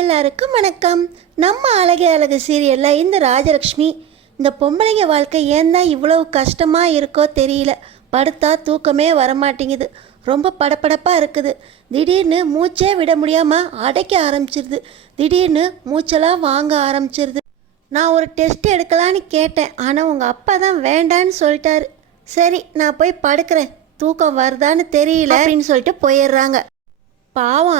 எல்லாருக்கும் வணக்கம். நம்ம அழகே அழகு சீரியலில் இந்த ராஜலக்ஷ்மி இந்த பொம்பளைங்க வாழ்க்கை ஏன் தான் இவ்வளவு கஷ்டமாக இருக்கோ தெரியல. படுத்தா தூக்கமே வரமாட்டேங்குது, ரொம்ப படபடப்பாக இருக்குது. திடீர்னு மூச்சே விட முடியாமல் அடைக்க ஆரம்பிச்சிருது, திடீர்னு மூச்செல்லாம் வாங்க ஆரம்பிச்சிருது. நான் ஒரு டெஸ்ட் எடுக்கலான்னு கேட்டேன், ஆனால் உங்கள் அப்பா தான் வேண்டான்னு சொல்லிட்டாரு. சரி நான் போய் படுக்கிறேன், தூக்கம் வருதான்னு தெரியல அப்படின்னு சொல்லிட்டு போயிடுறாங்க. பாவம்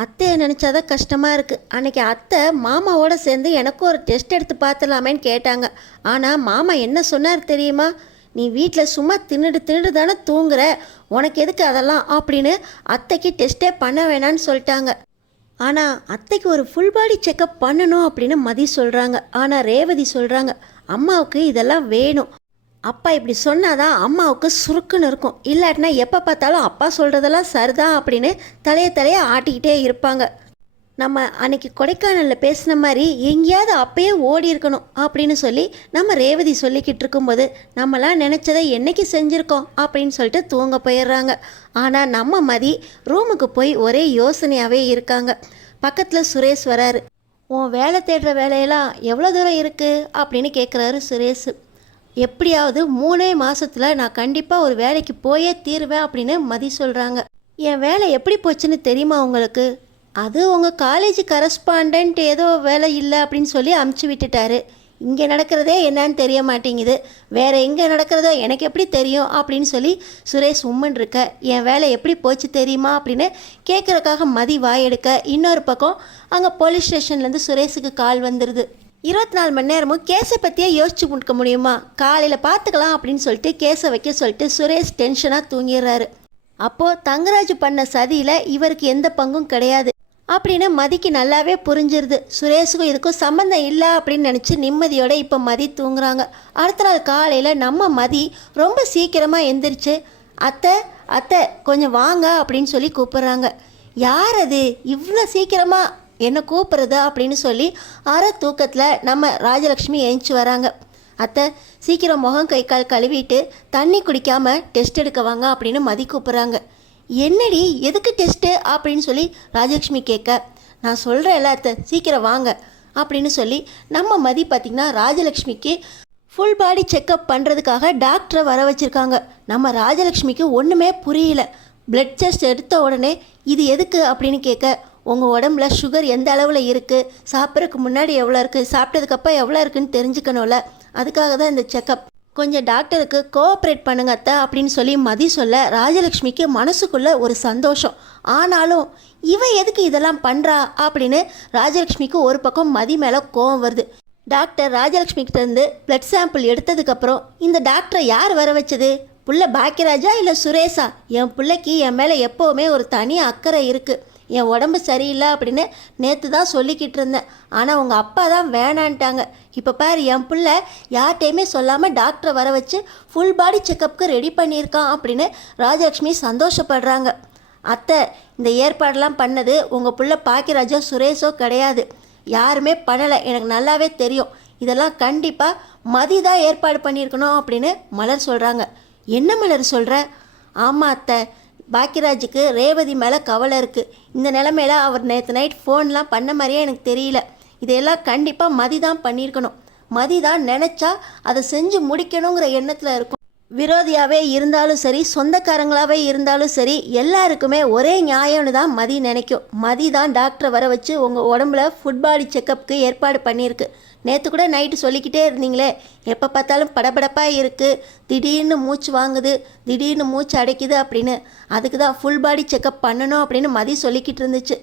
அத்தையை நினச்சாதான் கஷ்டமாக இருக்குது. அன்றைக்கி அத்தை மாமாவோட சேர்ந்து எனக்கும் ஒரு டெஸ்ட் எடுத்து பார்த்துலாமேன்னு கேட்டாங்க. ஆனால் மாமா என்ன சொன்னார் தெரியுமா? நீ வீட்டில் சும்மா தின்னுடு தானே தூங்குற, உனக்கு எதுக்கு அதெல்லாம் அப்படின்னு அத்தைக்கு டெஸ்ட்டே பண்ண வேணான்னு சொல்லிட்டாங்க. ஆனால் அத்தைக்கு ஒரு ஃபுல் பாடி செக்கப் பண்ணணும் அப்படின்னு மதி சொல்கிறாங்க. ஆனால் ரேவதி சொல்கிறாங்க, அம்மாவுக்கு இதெல்லாம் வேணும். அப்பா இப்படி சொன்னாதான் அம்மாவுக்கு சுருக்குன்னு இருக்கும், இல்லாட்டினா எப்போ பார்த்தாலும் அப்பா சொல்கிறதெல்லாம் சரிதான் அப்படின்னு தலையை ஆட்டிக்கிட்டே இருப்பாங்க. நம்ம அன்னைக்கு கொடைக்கானலில் பேசின மாதிரி எங்கேயாவது அப்பயே ஓடி இருக்கணும் அப்படின்னு சொல்லி நம்ம ரேவதி சொல்லிக்கிட்டு இருக்கும்போது நம்மளாம் நினச்சதை என்னைக்கு செஞ்சுருக்கோம் அப்படின்னு சொல்லிட்டு தூங்க போயிடுறாங்க. ஆனால் நம்ம மதி ரூமுக்கு போய் ஒரே யோசனையாகவே இருக்காங்க. பக்கத்தில் சுரேஷ் வராரு. உன் வேலை தேடுற வேலையெல்லாம் எவ்வளோ தூரம் இருக்குது அப்படின்னு கேட்குறாரு சுரேஷ். எப்படியாவது 3 மாதத்தில் நான் கண்டிப்பாக ஒரு வேலைக்கு போயே தீருவேன் அப்படின்னு மதி சொல்கிறாங்க. என் வேலை எப்படி போச்சுன்னு தெரியுமா உங்களுக்கு? அது உங்கள் காலேஜ் கரஸ்பாண்டன்ட் ஏதோ வேலை இல்லை அப்படின்னு சொல்லி அமுச்சு விட்டுட்டாரு. இங்கே நடக்கிறதே என்னன்னு தெரிய மாட்டேங்குது, வேறு எங்கே நடக்கிறதோ எனக்கு எப்படி தெரியும் அப்படின்னு சொல்லி சுரேஷ் உம்மன் இருக்க. என் வேலை எப்படி போச்சு தெரியுமா அப்படின்னு கேட்குறக்காக மதி வாயெடுக்க, இன்னொரு பக்கம் அங்கே போலீஸ் ஸ்டேஷன்லேருந்து சுரேஷுக்கு கால் வந்துடுது. 24 மணி நேரமும் கேஸை பற்றியே யோசிச்சு கொடுக்க முடியுமா? காலையில் பார்த்துக்கலாம் அப்படின்னு சொல்லிட்டு கேஸை வைக்க சொல்லிட்டு சுரேஷ் டென்ஷனாக தூங்கிடுறாரு. அப்போது தங்கராஜ் பண்ண சதியில் இவருக்கு எந்த பங்கும் கிடையாது அப்படின்னு மதிக்கு நல்லாவே புரிஞ்சிருது. சுரேஷுக்கும் இதுக்கும் சம்மந்தம் இல்லை அப்படின்னு நினச்சி நிம்மதியோட இப்போ மதி தூங்குறாங்க. அடுத்த நாள் காலையில் நம்ம மதி ரொம்ப சீக்கிரமாக எந்திரிச்சு, அத்தை கொஞ்சம் வாங்க அப்படின்னு சொல்லி கூப்பிட்றாங்க. யார் அது இவ்வளோ சீக்கிரமாக என்ன கூப்பிட்றது அப்படின்னு சொல்லி அரை தூக்கத்தில் நம்ம ராஜலக்ஷ்மி எழுந்துச்சி வராங்க. அத்தை சீக்கிரம் முகம் கை கால் கழுவிட்டு தண்ணி குடிக்காமல் டெஸ்ட் எடுக்க வாங்க அப்படின்னு மதி கூப்பிட்றாங்க. என்னடி எதுக்கு டெஸ்ட்டு அப்படின்னு சொல்லி ராஜலக்ஷ்மி கேட்க, நான் சொல்கிறேன்ல அத்தை சீக்கிரம் வாங்க அப்படின்னு சொல்லி நம்ம மதி பார்த்திங்கன்னா ராஜலக்ஷ்மிக்கு ஃபுல் பாடி செக்கப் பண்ணுறதுக்காக டாக்டரை வர வச்சுருக்காங்க. நம்ம ராஜலக்ஷ்மிக்கு ஒன்றுமே புரியல. பிளட் டெஸ்ட் எடுத்த உடனே இது எதுக்கு அப்படின்னு கேட்க, உங்கள் உடம்புல சுகர் எந்த அளவில் இருக்குது, சாப்பிட்றதுக்கு முன்னாடி எவ்வளோ இருக்குது, சாப்பிட்டதுக்கப்புறம் எவ்வளோ இருக்குதுன்னு தெரிஞ்சுக்கணும்ல, அதுக்காக தான் இந்த செக்கப். கொஞ்சம் டாக்டருக்கு கோஆப்ரேட் பண்ணுங்க அத்தை அப்படின்னு சொல்லி மதி சொல்ல ராஜலக்ஷ்மிக்கு மனசுக்குள்ளே ஒரு சந்தோஷம். ஆனாலும் இவன் எதுக்கு இதெல்லாம் பண்ணுறா அப்படின்னு ராஜலக்ஷ்மிக்கு ஒரு பக்கம் மதி மேலே கோவம் வருது. டாக்டர் ராஜலக்ஷ்மிக்கிட்டேருந்து பிளட் சாம்பிள் எடுத்ததுக்கப்புறம் இந்த டாக்டரை யார் வர வச்சது? புள்ள பாக்கியராஜா இல்லை சுரேஷா? என் பிள்ளைக்கு என் மேலே எப்போவுமே ஒரு தனி அக்கறை இருக்குது. என் உடம்பு சரியில்லை அப்படின்னு நேற்று தான் சொல்லிக்கிட்டு இருந்தேன், ஆனால் உங்கள் அப்பா தான் வேணான்ட்டாங்க. இப்போ பாரு என் பிள்ளை யார்கிட்டையுமே சொல்லாமல் டாக்டரை வர வச்சு ஃபுல் பாடி செக்கப்புக்கு ரெடி பண்ணியிருக்கான் அப்படின்னு ராஜலக்ஷ்மி சந்தோஷப்படுறாங்க. அத்தை இந்த ஏற்பாடெல்லாம் பண்ணது உங்கள் பிள்ளை பாக்கியராஜோ சுரேஷோ கிடையாது, யாருமே பண்ணலை, எனக்கு நல்லாவே தெரியும். இதெல்லாம் கண்டிப்பாக மதி தான் ஏற்பாடு பண்ணியிருக்கணும் அப்படின்னு மலர் சொல்கிறாங்க. என்ன மலர் சொல்கிற? ஆமாம் அத்தை, பாக்கியராஜுக்கு ரேவதி மேலே கவலை இருக்குது. இந்த நிலமையில அவர் நேற்று நைட் ஃபோன்லாம் பண்ண மாதிரியே எனக்கு தெரியல. இதையெல்லாம் கண்டிப்பாக மதி தான் பண்ணியிருக்கணும். மதி தான் நினச்சா அதை செஞ்சு முடிக்கணுங்கிற எண்ணத்தில் இருக்கும். விரோதியாகவே இருந்தாலும் சரி, சொந்தக்காரங்களாகவே இருந்தாலும் சரி, எல்லாருக்குமே ஒரே நியாயம்னு தான் மதி நினைக்கும். மதி தான் டாக்டரை வர வச்சு உங்கள் உடம்புல ஃபுட் பாடி செக்கப்புக்கு ஏற்பாடு பண்ணியிருக்கு. நேற்று கூட நைட்டு சொல்லிக்கிட்டே இருந்தீங்களே, எப்போ பார்த்தாலும் படபடப்பாக இருக்குது, திடீர்னு மூச்சு வாங்குது, திடீர்னு மூச்சு அடைக்குது அப்படின்னு. அதுக்கு தான் ஃபுல் பாடி செக்கப் பண்ணணும் அப்படின்னு மதி சொல்லிக்கிட்டு இருந்துச்சு.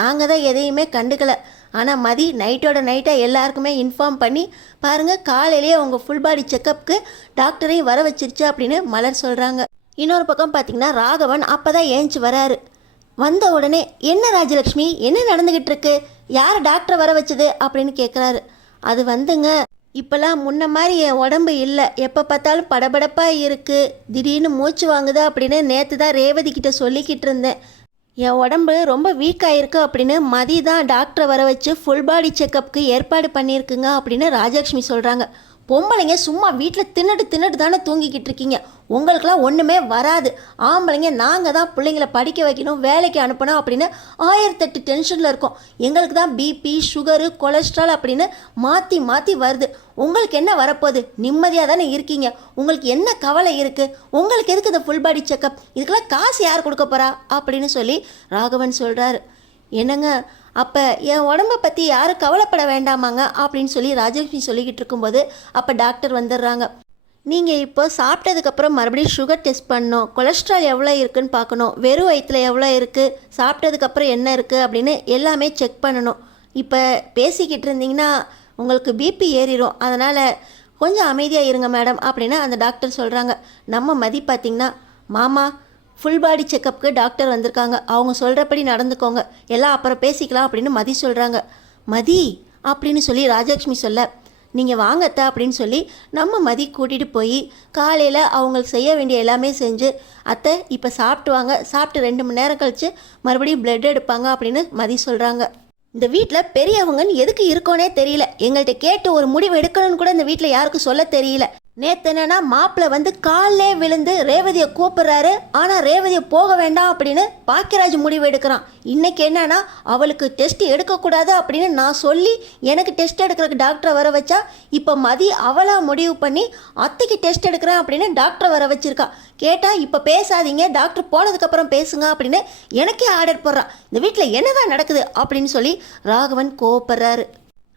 நாங்கள் தான் எதையுமே கண்டுக்கலை. ஆனால் மதி நைட்டோட நைட்டாக எல்லாருக்குமே இன்ஃபார்ம் பண்ணி பாருங்கள், காலையிலேயே உங்கள் ஃபுல் பாடி செக்கப்புக்கு டாக்டரையும் வர வச்சிருச்சு அப்படின்னு மலர் சொல்கிறாங்க. இன்னொரு பக்கம் பார்த்திங்கன்னா ராகவன் அப்போ தான் ஏஞ்சி வராரு. வந்த உடனே என்ன ராஜலக்ஷ்மி என்ன நடந்துக்கிட்டு இருக்கு, யார் டாக்டரை வர வச்சது அப்படின்னு கேட்குறாரு. அது வந்துங்க, இப்போல்லாம் முன்ன மாதிரி என் உடம்பு இல்லை, எப்போ பார்த்தாலும் படபடப்பாக இருக்குது, திடீர்னு மூச்சு வாங்குது அப்படின்னு நேற்று தான் ரேவதி கிட்ட சொல்லிக்கிட்டு இருந்தேன். என் உடம்பு ரொம்ப வீக் ஆகிருக்கு அப்படின்னு மதி தான் டாக்டரை வர வச்சு ஃபுல் பாடி செக்கப்புக்கு ஏற்பாடு பண்ணியிருக்குங்க அப்படின்னு ராஜலக்ஷ்மி சொல்கிறாங்க. பொம்பளைங்க சும்மா வீட்டில் தின்னுட்டு தானே தூங்கிக்கிட்டு இருக்கீங்க. உங்களுக்கெல்லாம் ஒன்றுமே வராது. ஆம்பளைங்க நாங்கள் தான் பிள்ளைங்களை படிக்க வைக்கணும், வேலைக்கு அனுப்பணும் அப்படின்னு 1008 டென்ஷனில் இருக்கோம். எங்களுக்கு தான் பிபி, சுகரு, கொலஸ்ட்ரால் அப்படின்னு மாற்றி மாற்றி வருது. உங்களுக்கு என்ன வரப்போகுது? நிம்மதியாக தானே இருக்கீங்க. உங்களுக்கு என்ன கவலை இருக்குது? உங்களுக்கு எதுக்கு இந்த ஃபுல் பாடி செக்கப்? இதுக்கெல்லாம் காசு யார் கொடுக்க போகிறா அப்படின்னு சொல்லி ராகவன் சொல்கிறாரு. என்னங்க, அப்போ என் உடம்பை பற்றி யாரும் கவலைப்பட வேண்டாமாங்க அப்படின்னு சொல்லி ராஜலட்சுமி சொல்லிக்கிட்டு இருக்கும்போது அப்போ டாக்டர் வந்துடுறாங்க. நீங்கள் இப்போ சாப்பிட்டதுக்கப்புறம் மறுபடியும் சுகர் டெஸ்ட் பண்ணணும், கொலஸ்ட்ரால் எவ்வளோ இருக்குதுன்னு பார்க்கணும், வெறும் வயிற்றில் எவ்வளோ இருக்குது, சாப்பிட்டதுக்கப்புறம் என்ன இருக்குது அப்படின்னு எல்லாமே செக் பண்ணணும். இப்போ பேசிக்கிட்டு இருந்தீங்கன்னா உங்களுக்கு பிபி ஏறிடும், அதனால் கொஞ்சம் அமைதியாக இருங்க மேடம் அப்படின்னு அந்த டாக்டர் சொல்கிறாங்க. நம்ம மதி பார்த்திங்கன்னா, மாமா ஃபுல் பாடி செக்கப்புக்கு டாக்டர் வந்திருக்காங்க, அவங்க சொல்கிறபடி நடந்துக்கோங்க, எல்லாம் அப்புறம் பேசிக்கலாம் அப்படின்னு மதி சொல்கிறாங்க. மதி அப்படின்னு சொல்லி ராஜலட்சுமி சொல்ல, நீங்கள் வாங்கத்த அப்படின்னு சொல்லி நம்ம மதி கூட்டிகிட்டு போய் காலையில் அவங்களுக்கு செய்ய வேண்டிய எல்லாமே செஞ்சு, அத்தை இப்போ சாப்பிட்டு வாங்க, சாப்பிட்டு 2 மணி நேரம் கழித்து மறுபடியும் பிளட் எடுப்பாங்க அப்படின்னு மதி சொல்கிறாங்க. இந்த வீட்டில் பெரியவங்கன்னு எதுக்கு இருக்கோனே தெரியல. எங்கள்கிட்ட கேட்டு ஒரு முடிவு எடுக்கணும்னு கூட இந்த வீட்டில் யாருக்கும் சொல்ல தெரியல. நேற்று என்னன்னா மாப்பிள்ளை வந்து காலிலே விழுந்து ரேவதியை கூப்பிட்றாரு, ஆனால் ரேவதியை போக வேண்டாம் அப்படின்னு பாக்கியராஜ் முடிவு எடுக்கிறான். இன்றைக்கி என்னன்னா அவளுக்கு டெஸ்ட் எடுக்கக்கூடாது அப்படின்னு நான் சொல்லி எனக்கு டெஸ்ட் எடுக்கிறதுக்கு டாக்டரை வர வச்சா, இப்போ மதி அவளாக முடிவு பண்ணி அத்தைக்கு டெஸ்ட் எடுக்கிறேன் அப்படின்னு டாக்டரை வர வச்சிருக்கா. கேட்டால் இப்போ பேசாதீங்க, டாக்டர் போனதுக்கப்புறம் பேசுங்க அப்படின்னு எனக்கே ஆர்டர் போடுறான். இந்த வீட்டில் என்னதான் நடக்குது அப்படின்னு சொல்லி ராகவன் கோவப்படுறாரு.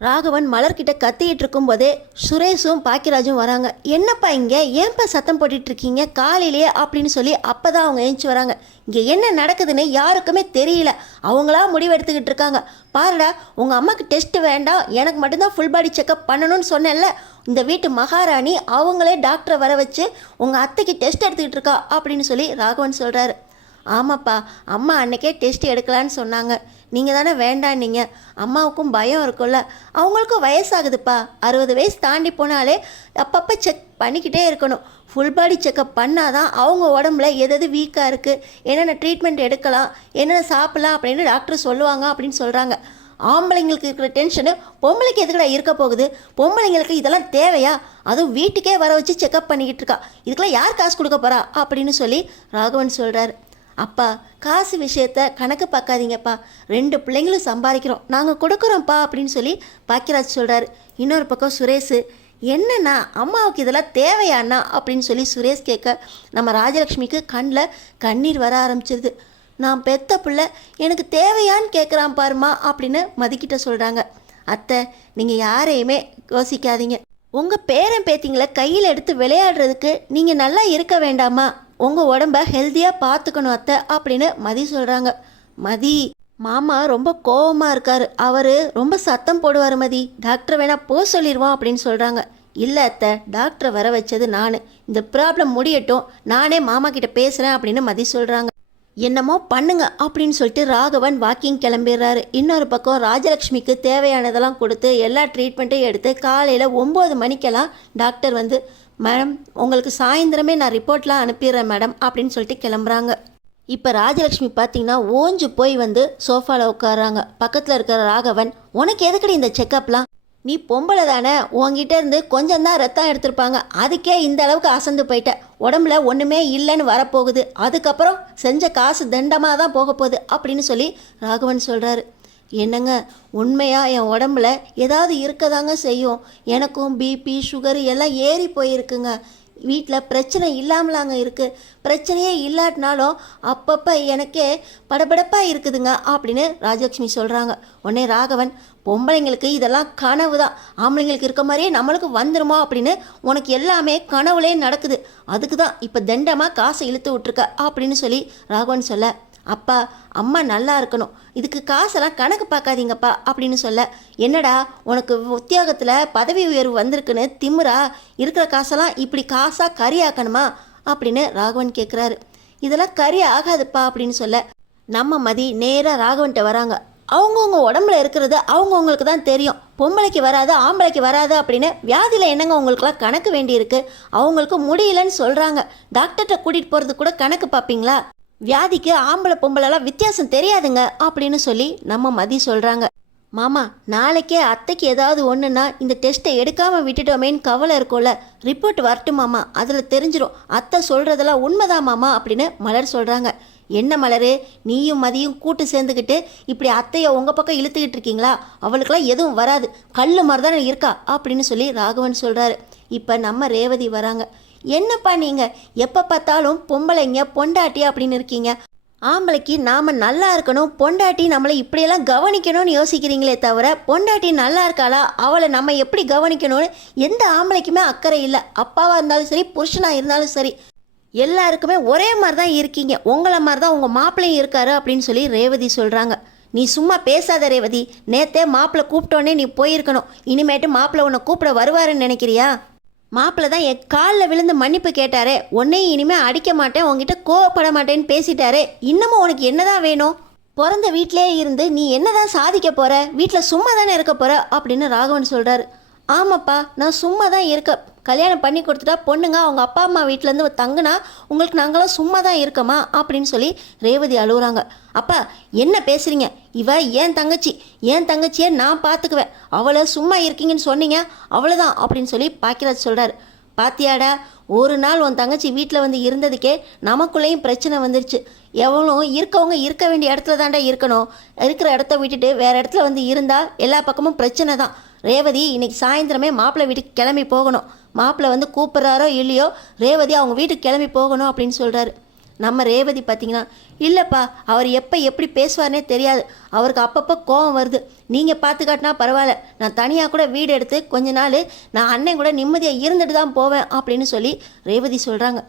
ராகவன் மலர்கிட்ட கத்திக்கிட்டு இருக்கும்போதே சுரேஷும் பாக்கியராஜும் வராங்க. என்னப்பா இங்கே ஏன்பா சத்தம் போட்டுட்டு இருக்கீங்க காலையிலேயே அப்படின்னு சொல்லி அப்போ தான் அவங்க எழுந்துச்சி வராங்க. இங்கே என்ன நடக்குதுன்னு யாருக்குமே தெரியல, அவங்களா முடிவு எடுத்துக்கிட்டு இருக்காங்க. பாருடா, உங்கள் அம்மாவுக்கு டெஸ்ட்டு வேண்டாம், எனக்கு மட்டும்தான் ஃபுல் பாடி செக்கப் பண்ணணும்னு சொன்னேன்ல, இந்த வீட்டு மகாராணி அவங்களே டாக்டரை வர வச்சு உங்கள் அத்தைக்கு டெஸ்ட் எடுத்துக்கிட்டு இருக்கா அப்படின்னு சொல்லி ராகவன் சொல்கிறாரு. ஆமாப்பா, அம்மா அன்றைக்கே டெஸ்ட் எடுக்கலான்னு சொன்னாங்க, நீங்கள் தானே வேண்டான்னீங்க. அம்மாவுக்கும் பயம் இருக்கும்ல, அவங்களுக்கும் வயசாகுதுப்பா, 60 வயசு தாண்டி போனாலே அப்பப்போ செக் பண்ணிக்கிட்டே இருக்கணும். ஃபுல் பாடி செக்கப் பண்ணால் தான் அவங்க உடம்புல எது வீக்காக இருக்குது, என்னென்ன ட்ரீட்மெண்ட் எடுக்கலாம், என்னென்ன சாப்பிட்லாம் அப்படின்னு டாக்டர் சொல்லுவாங்க அப்படின்னு சொல்கிறாங்க. ஆம்பளைங்களுக்கு இருக்கிற டென்ஷனு பொம்பளைக்கு எதுக்கடா இருக்க போகுது? பொம்பளைங்களுக்கு இதெல்லாம் தேவையா? அதுவும் வீட்டுக்கே வர வச்சு செக்கப் பண்ணிக்கிட்டு இருக்கா, இதுக்கெல்லாம் யார் காசு கொடுக்க போகிறா அப்படின்னு சொல்லி ராகவன் சொல்கிறாரு. அப்பா, காசு விஷயத்த கணக்கு பார்க்காதீங்கப்பா, 2 பிள்ளைங்களும் சம்பாதிக்கிறோம், நாங்கள் கொடுக்குறோம்ப்பா அப்படின்னு சொல்லி பாக்கியராஜ் சொல்கிறாரு. இன்னொரு பக்கம் சுரேஷ், என்னண்ணா அம்மாவுக்கு இதெல்லாம் தேவையாண்ணா அப்படின்னு சொல்லி சுரேஷ் கேட்க நம்ம ராஜலக்ஷ்மிக்கு கண்ணில் கண்ணீர் வர ஆரம்பிச்சிருது. நான் பெத்த பிள்ளை எனக்கு தேவையான்னு கேட்குறான் பாருமா அப்படின்னு மதிக்கிட்ட சொல்கிறாங்க. அத்தை, நீங்கள் யாரையுமே யோசிக்காதீங்க, உங்கள் பேரன் பேத்திங்களை கையில் எடுத்து விளையாடுறதுக்கு நீங்கள் நல்லா இருக்க வேண்டாமா? உங்கள் உடம்ப ஹெல்த்தியாக பார்த்துக்கணும் அத்தை அப்படின்னு மதி சொல்கிறாங்க. மதி, மாமா ரொம்ப கோவமாக இருக்கார், அவர் ரொம்ப சத்தம் போடுவார் மதி, டாக்டர் வேணா போ சொல்லிடுவோம் அப்படின்னு சொல்கிறாங்க. இல்லை அத்தை, டாக்டரை வர வச்சது நான், இந்த ப்ராப்ளம் முடியட்டும், நானே மாமா கிட்ட பேசுகிறேன் அப்படின்னு மதி சொல்கிறாங்க. என்னமோ பண்ணுங்க அப்படின்னு சொல்லிட்டு ராகவன் வாக்கிங் கிளம்பிடுறாரு. இன்னொரு பக்கம் ராஜலக்ஷ்மிக்கு தேவையானதெல்லாம் கொடுத்து எல்லா ட்ரீட்மெண்ட்டையும் எடுத்து காலையில் 9 மணிக்கெல்லாம் டாக்டர் வந்து, மேடம் உங்களுக்கு சாயந்தரமே நான் ரிப்போர்ட்லாம் அனுப்பிடுறேன் மேடம் அப்படின்னு சொல்லிட்டு கிளம்புறாங்க. இப்போ ராஜலக்ஷ்மி பார்த்தீங்கன்னா ஓஞ்சு போய் வந்து சோஃபாவில் உட்காராங்க. பக்கத்தில் இருக்கிற ராகவன், உனக்கு எதுக்கடி இந்த செக்கப்லாம்? நீ பொம்பளை தானே, உங்ககிட்ட இருந்து கொஞ்சம் தான் ரத்தம் எடுத்திருப்பாங்க, அதுக்கே இந்த அளவுக்கு அசந்து போயிட்ட, உடம்புல ஒன்றுமே இல்லைன்னு வரப்போகுது, அதுக்கப்புறம் செஞ்ச காசு தண்டமாக தான் போக போகுது அப்படின்னு சொல்லி ராகவன் சொல்கிறாரு. என்னங்க, உண்மையாக என் உடம்புல ஏதாவது இருக்கதாங்க செய்யும், எனக்கும் பிபி சுகரு எல்லாம் ஏறி போயிருக்குங்க, வீட்டில் பிரச்சனை இல்லாமலாங்க இருக்குது, பிரச்சனையே இல்லாட்டினாலும் அப்பப்போ எனக்கே படபடப்பாக இருக்குதுங்க அப்படின்னு ராஜலக்ஷ்மி சொல்கிறாங்க. உடனே ராகவன், பொம்பளைங்களுக்கு இதெல்லாம் கனவு தான், ஆம்பளைங்களுக்கு இருக்க மாதிரியே நம்மளுக்கு வந்துடுமோ அப்படின்னு உனக்கு எல்லாமே கனவுலே நடக்குது, அதுக்கு தான் இப்போ தண்டமாக காசை இழுத்து விட்ருக்க அப்படின்னு சொல்லி ராகவன் சொல்ல, அப்பா அம்மா நல்லா இருக்கணும், இதுக்கு காசெல்லாம் கணக்கு பார்க்காதீங்கப்பா அப்படின்னு சொல்ல, என்னடா உனக்கு உத்தியோகத்தில் பதவி உயர்வு வந்திருக்குன்னு திமுறா, இருக்கிற காசெல்லாம் இப்படி காசாக கறி ஆக்கணுமா அப்படின்னு ராகவன் கேட்குறாரு. இதெல்லாம் கறி ஆகாதுப்பா அப்படின்னு சொல்ல நம்ம மதி நேராக ராகவன்கிட்ட வராங்க. அவங்கவுங்க உடம்புல இருக்கிறது அவங்கவுங்களுக்கு தான் தெரியும், பொம்பளைக்கு வராது ஆம்பளைக்கு வராது அப்படின்னு வியாதியில் என்னங்க உங்களுக்குலாம் கணக்கு வேண்டியிருக்கு, அவங்களுக்கு முடியலன்னு சொல்கிறாங்க, டாக்டர்கிட்ட கூட்டிகிட்டு போகிறது கூட கணக்கு பார்ப்பீங்களா? வியாதிக்கு ஆம்பளை பொம்பளைலாம் வித்தியாசம் தெரியாதுங்க அப்படின்னு சொல்லி நம்ம மதி சொல்கிறாங்க. மாமா, நாளைக்கே அத்தைக்கு ஏதாவது ஒன்றுனா இந்த டெஸ்ட்டை எடுக்காமல் விட்டுட்டோமேன்னு கவலை இருக்கும்ல. ரிப்போர்ட் வரட்டும் மாமா, அதில் தெரிஞ்சிடும். அத்தை சொல்கிறதெல்லாம் உண்மைதான் மாமா அப்படின்னு மலர் சொல்கிறாங்க. என்ன மலரு, நீயும் மதியும் கூட்டு சேர்ந்துக்கிட்டு இப்படி அத்தையை உங்கள் பக்கம் இழுத்துக்கிட்டு இருக்கீங்களா? அவளுக்கெல்லாம் எதுவும் வராது, கல் மாதிரி தானே இருக்கா அப்படின்னு சொல்லி ராகவன் சொல்கிறாரு. இப்போ நம்ம ரேவதி வராங்க. என்னப்பா நீங்கள் எப்போ பார்த்தாலும் பொம்பளைங்க பொண்டாட்டி அப்படின்னு இருக்கீங்க. ஆம்பளைக்கு நாம் நல்லா இருக்கணும், பொண்டாட்டி நம்மளை இப்படியெல்லாம் கவனிக்கணும்னு யோசிக்கிறீங்களே தவிர பொண்டாட்டி நல்லா இருக்காளா, அவளை நம்ம எப்படி கவனிக்கணும்னு எந்த ஆம்பளைக்குமே அக்கறை இல்லை. அப்பாவாக இருந்தாலும் சரி, புருஷனாக இருந்தாலும் சரி, எல்லாருக்குமே ஒரே மாதிரி தான் இருக்கீங்க. உங்களை மாதிரி தான் உங்கள் மாப்பிள்ளையும் இருக்காரு அப்படின்னு சொல்லி ரேவதி சொல்கிறாங்க. நீ சும்மா பேசாத ரேவதி, நேற்றே மாப்பிள்ளை கூப்பிட்டோன்னே நீ போயிருக்கணும். இனிமேட்டு மாப்பிள்ளை உன்னை கூப்பிட வருவாருன்னு நினைக்கிறியா? மாப்பிள்ளை தான் என் காலில் விழுந்து மன்னிப்பு கேட்டாரே, உன்னையும் இனிமேல் அடிக்க மாட்டேன், உங்ககிட்ட கோவப்பட மாட்டேன்னு பேசிட்டாரே, இன்னமும் உனக்கு என்னதான் வேணும்? பிறந்த வீட்டிலே இருந்து நீ என்னதான் சாதிக்க போகிற? வீட்டில் சும்மா தானே இருக்க போகிற அப்படின்னு ராகவன் சொல்கிறாரு. ஆமாப்பா, நான் சும்மா தான் இருக்க. கல்யாணம் பண்ணி கொடுத்துட்டா பொண்ணுங்க அவங்க அப்பா அம்மா வீட்டிலேருந்து தங்குனா உங்களுக்கு நாங்களாம் சும்மா தான் இருக்கமா அப்படின்னு சொல்லி ரேவதி அழுகுறாங்க. அப்பா என்ன பேசுகிறீங்க? இவ என் தங்கச்சியை நான் பார்த்துக்குவேன், அவளை சும்மா இருக்கீங்கன்னு சொன்னீங்க அவ்வளோதான் அப்படின்னு சொல்லி பாக்கியராஜ் சொல்கிறார். பாத்தியாடா, ஒரு நாள் உன் தங்கச்சி வீட்டில் வந்து இருந்ததுக்கே நமக்குள்ளேயும் பிரச்சனை வந்துருச்சு. எவனும் இருக்கவங்க இருக்க வேண்டிய இடத்துல தாண்டா இருக்கணும். இருக்கிற இடத்த விட்டுட்டு வேறு இடத்துல வந்து இருந்தால் எல்லா பக்கமும் பிரச்சனை தான். ரேவதி இன்னைக்கு சாயந்தரமே மாப்பிள்ளை வீட்டுக்கு கிளம்பி போகணும். மாப்பிள்ளை வந்து கூப்பிட்றாரோ இல்லையோ, ரேவதி அவங்க வீட்டுக்கு கிளம்பி போகணும் அப்படின்னு சொல்கிறாரு. நம்ம ரேவதி பார்த்திங்கன்னா, இல்லைப்பா அவர் எப்போ எப்படி பேசுவார்னே தெரியாது, அவருக்கு அப்பப்போ கோவம் வருது. நீங்கள் பார்த்து காட்டினா பரவாயில்ல, நான் தனியாக கூட வீடு எடுத்து கொஞ்ச நாள் நான் அண்ணன் கூட நிம்மதியாக இருந்துட்டு தான் போவேன் அப்படின்னு சொல்லி ரேவதி சொல்கிறாங்க.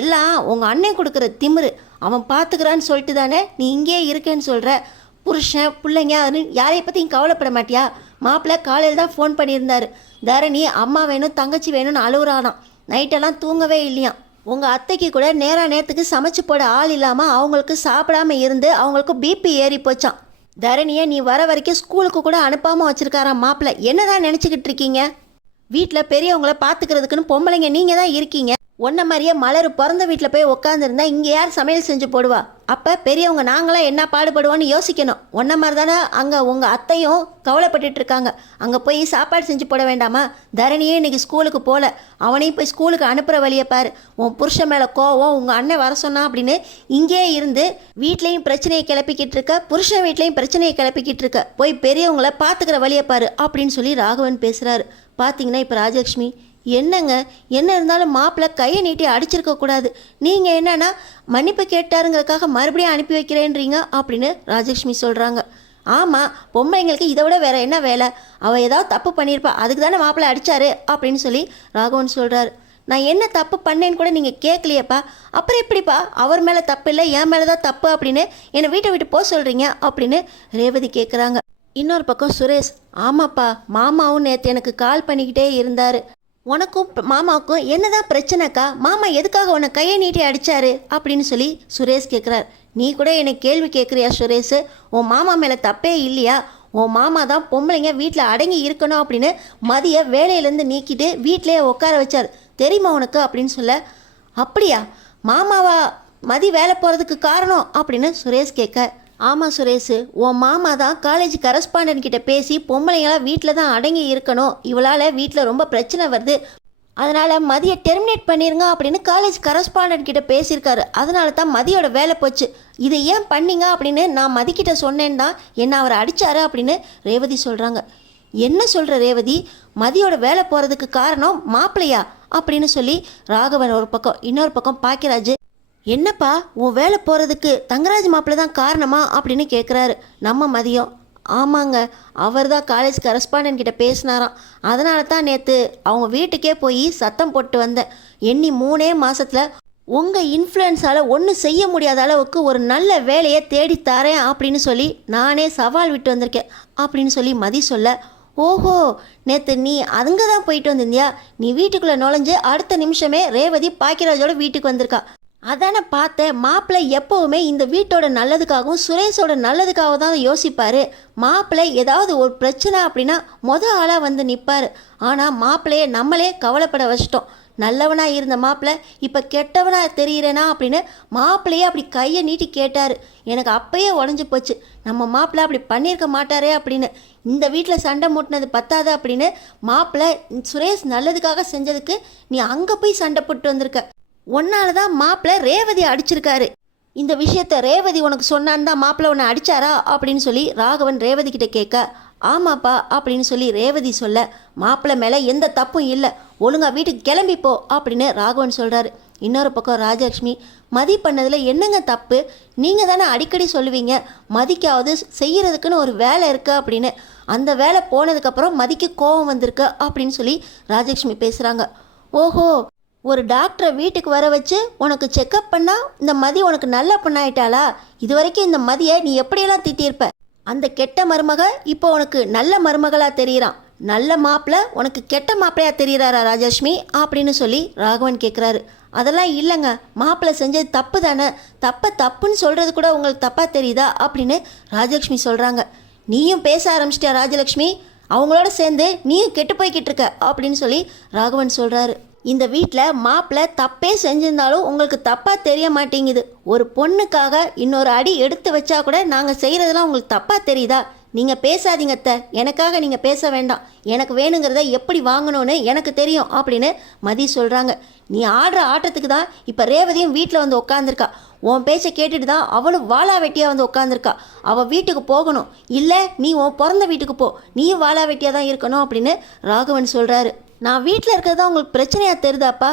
எல்லாம் உங்கள் அண்ணன் கொடுக்குற திமிரு, அவன் பார்த்துக்கிறான்னு சொல்லிட்டு தானே நீ இங்கேயே இருக்கேன்னு சொல்கிற. புருஷன் பிள்ளைங்க அதுன்னு யாரையை பற்றியும் கவலைப்பட மாட்டியா? மாப்பிள்ளை காலையில் தான் ஃபோன் பண்ணியிருந்தார். தரணி அம்மா வேணும் தங்கச்சி வேணும்னு அழுகுறானாம். நைட்டெல்லாம் தூங்கவே இல்லையாம். உங்கள் அத்தைக்கு கூட நேரத்துக்கு சமைச்சு போட ஆள் இல்லாமல் அவங்களுக்கு சாப்பிடாம இருந்து அவங்களுக்கு பிபி ஏறி போச்சான். தரணியை நீ வர வரைக்கும் ஸ்கூலுக்கு கூட அனுப்பாமல் வச்சுருக்காராம் மாப்பிள்ளை. என்னதான் நினச்சிக்கிட்டு இருக்கீங்க? வீட்டில் பெரியவங்கள பார்த்துக்கிறதுக்குன்னு பொம்பளைங்க நீங்கள் தான் இருக்கீங்க. ஒன்றை மாதிரியே மலர் பிறந்த வீட்டில் போய் உட்காந்துருந்தா இங்கே யார் சமையல் செஞ்சு போடுவா? அப்போ பெரியவங்க நாங்களாம் என்ன பாடுபடுவோன்னு யோசிக்கணும். ஒன்றை மாதிரி தானே அங்கே உங்கள் அத்தையும் கவலைப்பட்டுட்டு இருக்காங்க. அங்கே போய் சாப்பாடு செஞ்சு போட வேண்டாமா? தரணியே இன்றைக்கி ஸ்கூலுக்கு போகல, அவனையும் போய் ஸ்கூலுக்கு அனுப்புகிற வழியை பாரு. உன் புருஷன் மேலே கோவம், உங்கள் அண்ணன் வர சொன்னா அப்படின்னு இங்கே இருந்து வீட்லேயும் பிரச்சனையை கிளப்பிக்கிட்டு இருக்க, புருஷன் வீட்லேயும் பிரச்சனையை கிளப்பிக்கிட்டு இருக்க. போய் பெரியவங்களை பார்த்துக்கிற வழியை பாரு அப்படின்னு சொல்லி ராகவன் பேசுகிறாரு. பார்த்தீங்கன்னா இப்போ ராஜலக்ஷ்மி, என்னங்க என்ன இருந்தாலும் மாப்பிள்ளை கையை நீட்டி அடிச்சிருக்கக்கூடாது, நீங்கள் என்னன்னா மன்னிப்பு கேட்டாருங்கிறதுக்காக மறுபடியும் அனுப்பி வைக்கிறேன்றீங்க அப்படின்னு ராஜலக்ஷ்மி சொல்கிறாங்க. ஆமாம், பொம்பளைங்களுக்கு இதை விட வேறு என்ன வேலை? அவள் ஏதாவது தப்பு பண்ணியிருப்பா, அதுக்கு தானே மாப்பிள்ளை அடித்தாரு அப்படின்னு சொல்லி ராகவன் சொல்கிறாரு. நான் என்ன தப்பு பண்ணேன்னு கூட நீங்கள் கேட்கலையப்பா, அப்புறம் எப்படிப்பா அவர் மேலே தப்பு இல்லை என் மேலே தான் தப்பு அப்படின்னு என்னை வீட்டை விட்டு போக சொல்கிறீங்க அப்படின்னு ரேவதி கேட்குறாங்க. இன்னொரு பக்கம் சுரேஷ், ஆமாப்பா மாமாவும் நேற்று எனக்கு கால் பண்ணிக்கிட்டே இருந்தார். உனக்கும் மாமாவுக்கும் என்னதான் பிரச்சனைக்கா? மாமா எதுக்காக உன்னை கையை நீட்டி அடித்தாரு அப்படின்னு சொல்லி சுரேஷ் கேட்குறார். நீ கூட என்னை கேள்வி கேட்குறியா சுரேஷ்? உன் மாமா மேலே தப்பே இல்லையா? உன் மாமா தான் பொம்பளைங்க வீட்டில் அடங்கி இருக்கணும் அப்படின்னு மதிய வேலையிலேருந்து நீக்கிட்டு வீட்டிலேயே உட்கார வச்சார் தெரியுமா உனக்கு அப்படின்னு சொல்ல. அப்படியா, மாமாவா மதி வேலை போகிறதுக்கு காரணம் அப்படின்னு சுரேஷ் கேட்க. ஆமாம் சுரேஷ், உன் மாமா தான் காலேஜ் கரஸ்பாண்டன்ட் கிட்ட பேசி பொம்பளைங்களாம் வீட்டில் தான் அடங்கி இருக்கணும், இவளால் வீட்டில் ரொம்ப பிரச்சனை வருது, அதனால் மதியை டெர்மினேட் பண்ணிருங்க அப்படின்னு காலேஜ் கரஸ்பாண்டன்ட் கிட்ட பேசியிருக்காரு. அதனால தான் மதியோட வேலை போச்சு. இதை ஏன் பண்ணீங்க அப்படின்னு நான் மதிக்கிட்ட சொன்னேன் தான் என்ன அவர் அடித்தாரு அப்படின்னு ரேவதி சொல்கிறாங்க. என்ன சொல்கிற ரேவதி? மதியோட வேலை போகிறதுக்கு காரணம் மாப்பிள்ளையா அப்படின்னு சொல்லி ராகவன் ஒரு பக்கம், இன்னொரு பக்கம் பாக்கியராஜ், என்னப்பா உன் வேலை போகிறதுக்கு தங்கராஜ் மாப்பிள்ளை தான் காரணமா அப்படின்னு கேட்குறாரு. நம்ம மதியம், ஆமாங்க அவர் தான் காலேஜ் கரஸ்பாண்டன்ட் கிட்ட பேசினாராம், அதனால தான் நேற்று அவங்க வீட்டுக்கே போய் சத்தம் போட்டு வந்தேன். எண்ணி 3 மாதத்தில் உங்கள் இன்ஃப்ளூயன்ஸால் ஒன்றும் செய்ய முடியாத அளவுக்கு ஒரு நல்ல வேலையை தேடி தரேன் அப்படின்னு சொல்லி நானே சவால் விட்டு வந்திருக்கேன் அப்படின்னு சொல்லி மதி சொல்ல. ஓஹோ, நேற்று நீ அங்கே தான் போயிட்டு வந்திருந்தியா? நீ வீட்டுக்குள்ளே நுழைஞ்சு அடுத்த நிமிஷமே ரேவதி பாக்கியராஜோட வீட்டுக்கு வந்திருக்கா. அதானே பார்த்தேன். மாப்பிள்ளை எப்போவுமே இந்த வீட்டோட நல்லதுக்காகவும் சுரேஷோட நல்லதுக்காக தான் யோசிப்பார். மாப்பிள்ளை ஏதாவது ஒரு பிரச்சனை அப்படின்னா ஆளாக வந்து நிற்பார். ஆனால் மாப்பிள்ளையை நம்மளே கவலைப்பட வச்சிட்டோம். நல்லவனா இருந்த மாப்பிள்ளை இப்போ கெட்டவனா தெரியிறேனா அப்படின்னு மாப்பிள்ளையே அப்படி கையை நீட்டி கேட்டார். எனக்கு அப்பயே உடஞ்சி போச்சு, நம்ம மாப்பிள்ளை அப்படி பண்ணியிருக்க மாட்டாரே அப்படின்னு. இந்த வீட்டில் சண்டை மூட்டினது பத்தாது அப்படின்னு மாப்பிள்ளை சுரேஷ் நல்லதுக்காக செஞ்சதுக்கு நீ அங்கே போய் சண்டை போட்டு வந்திருக்க. ஒன்னால தான் மாப்பிள்ளை ரேவதி அடிச்சிருக்காரு. இந்த விஷயத்த ரேவதி உனக்கு சொன்னான்னு தான் மாப்பிள்ளை உன்னை அடிச்சாரா அப்படின்னு சொல்லி ராகவன் ரேவதி கிட்ட கேட்க, ஆமாப்பா அப்படின்னு சொல்லி ரேவதி சொல்ல, மாப்பிள்ளை மேலே எந்த தப்பும் இல்லை, ஒழுங்கா வீட்டுக்கு கிளம்பிப்போ அப்படின்னு ராகவன் சொல்கிறாரு. இன்னொரு பக்கம் ராஜலக்ஷ்மி, மதி பண்ணதில் என்னங்க தப்பு, நீங்கள் தானே அடிக்கடி சொல்லுவீங்க மதிக்காவது செய்கிறதுக்குன்னு ஒரு வேலை இருக்குது அப்படின்னு. அந்த வேலை போனதுக்கப்புறம் மதிக்கு கோபம் வந்திருக்கு அப்படின்னு சொல்லி ராஜலக்ஷ்மி பேசுகிறாங்க. ஓஹோ, ஒரு டாக்டரை வீட்டுக்கு வர வச்சு உனக்கு செக்கப் பண்ணால் இந்த மதி உனக்கு நல்ல பொண்ணாயிட்டாளா? இது வரைக்கும் இந்த மதியை நீ எப்படியெல்லாம் திட்டியிருப்ப. அந்த கெட்ட மருமக இப்போ உனக்கு நல்ல மருமகளாக தெரிகிறான். நல்ல மாப்பிள்ளை உனக்கு கெட்ட மாப்பிள்ளையா தெரிகிறாரா ராஜலட்சுமி அப்படின்னு சொல்லி ராகவன் கேட்குறாரு. அதெல்லாம் இல்லைங்க, மாப்பிள்ளை செஞ்சது தப்பு தானே, தப்புன்னு சொல்கிறது கூட உங்களுக்கு தப்பாக தெரியுதா அப்படின்னு ராஜலட்சுமி சொல்கிறாங்க. நீயும் பேச ஆரம்பிச்சிட்டியா ராஜலட்சுமி, அவங்களோட சேர்ந்து நீயும் கெட்டு போய்கிட்டு இருக்க அப்படின்னு சொல்லி ராகவன் சொல்கிறாரு. இந்த வீட்டில் மாப்பிள்ளை தப்பே செஞ்சிருந்தாலும் உங்களுக்கு தப்பாக தெரிய மாட்டேங்குது. ஒரு பொண்ணுக்காக இன்னொரு அடி எடுத்து வச்சா கூட நாங்கள் செய்கிறதெல்லாம் உங்களுக்கு தப்பாக தெரியுதா? நீங்கள் பேசாதீங்க அத்தை, எனக்காக நீங்கள் பேச வேண்டாம், எனக்கு வேணுங்கிறத எப்படி வாங்கணும்னு எனக்கு தெரியும் அப்படின்னு மதி சொல்கிறாங்க. நீ ஆடுற ஆட்டத்துக்கு தான் இப்போ ரேவதியும் வீட்டில் வந்து உட்காந்துருக்கா. உன் பேச்சை கேட்டுட்டு தான் அவளும் வாளா வெட்டியாக வந்து உட்காந்துருக்கா. அவள் வீட்டுக்கு போகணும், இல்லை நீ உன் பிறந்த வீட்டுக்கு போ, நீயும் வாளா வெட்டியாக தான் இருக்கணும் அப்படின்னு ராகவன் சொல்கிறாரு. நான் வீட்டில் இருக்கிறது தான் உங்களுக்கு பிரச்சனையாக தெரியுதாப்பா?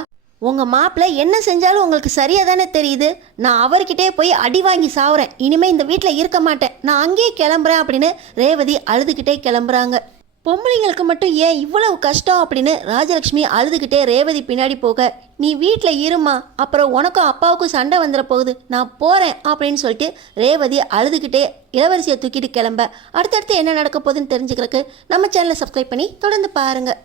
உங்கள் மாப்பிள்ளை என்ன செஞ்சாலும் உங்களுக்கு சரியாக தானே தெரியுது. நான் அவர்கிட்டே போய் அடி வாங்கி சாவுறேன், இனிமேல் இந்த வீட்டில் இருக்க மாட்டேன், நான் அங்கேயே கிளம்புறேன் அப்படின்னு ரேவதி அழுதுகிட்டே கிளம்புறாங்க. பொம்பளைங்களுக்கு மட்டும் ஏன் இவ்வளவு கஷ்டம் அப்படின்னு ராஜலட்சுமி அழுதுகிட்டே ரேவதி பின்னாடி போக, நீ வீட்டில் இருமா, அப்புறம் உனக்கும் அப்பாவுக்கும் சண்டை வந்துட போகுது, நான் போகிறேன் அப்படின்னு சொல்லிட்டு ரேவதி அழுதுகிட்டே இளவரசியை தூக்கிட்டு கிளம்ப. அடுத்தடுத்து என்ன நடக்க போகுதுன்னு தெரிஞ்சுக்கிறதுக்கு நம்ம சேனலை சப்ஸ்கிரைப் பண்ணி தொடர்ந்து பாருங்கள்.